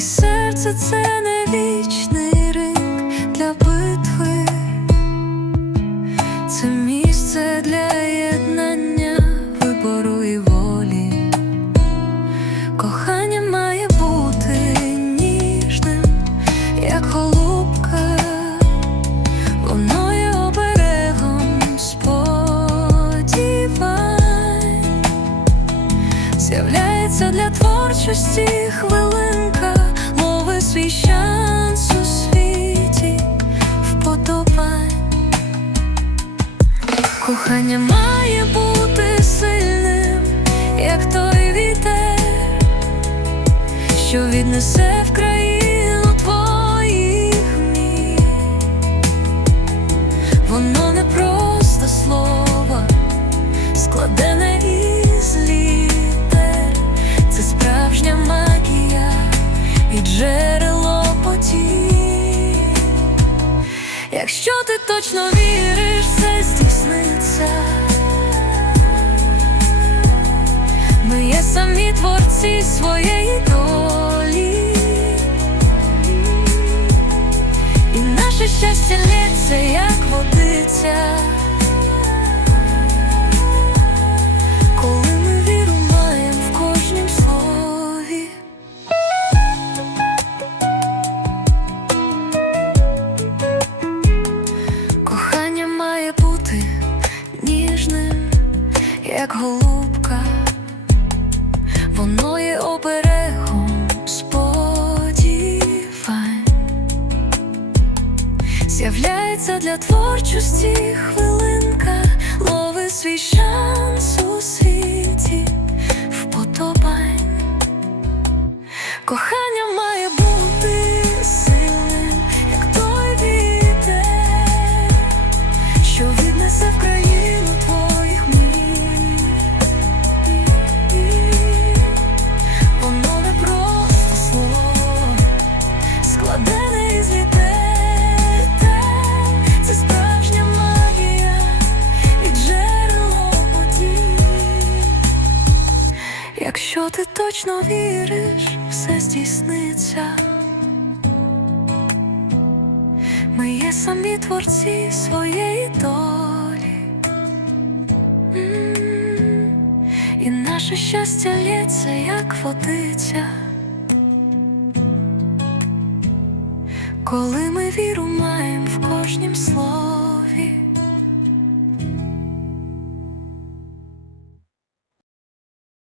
це не вічний ринг для битви, це місце для єднання, вибору і волі. Кохання має бути ніжним, як голубка, воно є оберегом сподівань, з'являється для творчості хвилинка, лови свій шанс у світі вподобань. Кохання має бути сильним, як той вітер, що віднесе в країну твоїх мрій. Воно не просто слово, складене із літер, це справжня магія і джерело Якщо ти точно віриш, все здійсниться. Ми є самі творці своєї долі, і наше щастя лється, як водиця. Як голубка, воно є оберегом сподівань, з'являється для творчості хвилинка, лови свій шанс у світі Якщо ти точно віриш, все здійсниться. Ми є самі творці своєї долі, і наше щастя лється, як водиця. Коли ми віру маємо в кожнім слові.